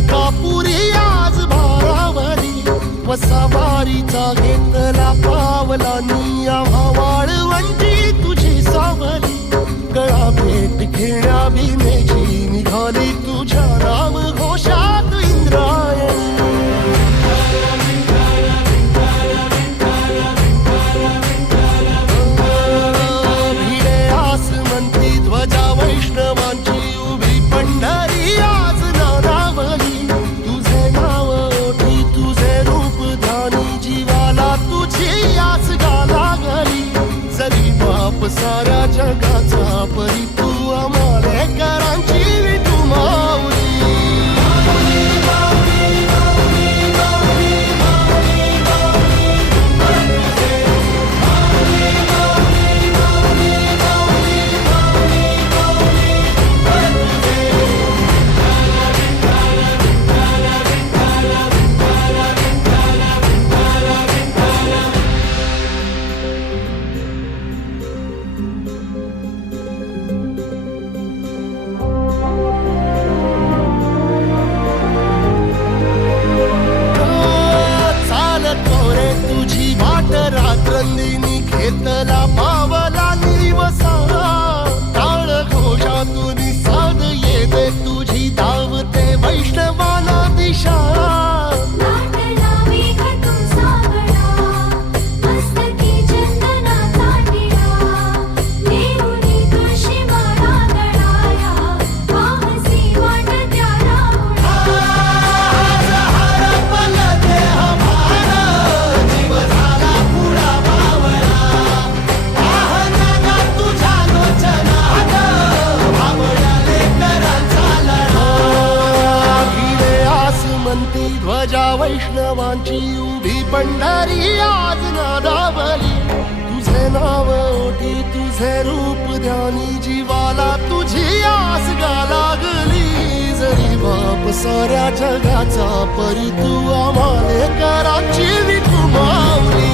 अंकापुरी आज भारावरी वसावारीचा घेतला पावला निया वाळवंटी तुझी सावली गळा भेट घेण्या भीमेची निघाली तुझ्या नाम घोषात इंद्रायणी भिडे आसमंती ध्वजा वैष्णवांची उभी पंढरी आज नानावली तुझे नाव ओठी तुझे रूप ध्यानी जीवाला तुझी आस गाला गली जरी बाप साऱ्या जगाचा परी तू आमालेकरांची विठू माऊली रात्रंदिनी घेतला पावला निवसा टाळ घोषातून साध येते तुझी धावते वैष्णवाला दिशा ध्वजा वैष्णवांची उभी पंढरी आज नादावली तुझे नाव ओठी तुझे रूप ध्यानी जीवाला तुझी आस गा लागली जरी बाप साऱ्या जगाचा परी तू आमालेकरांची विठू माऊली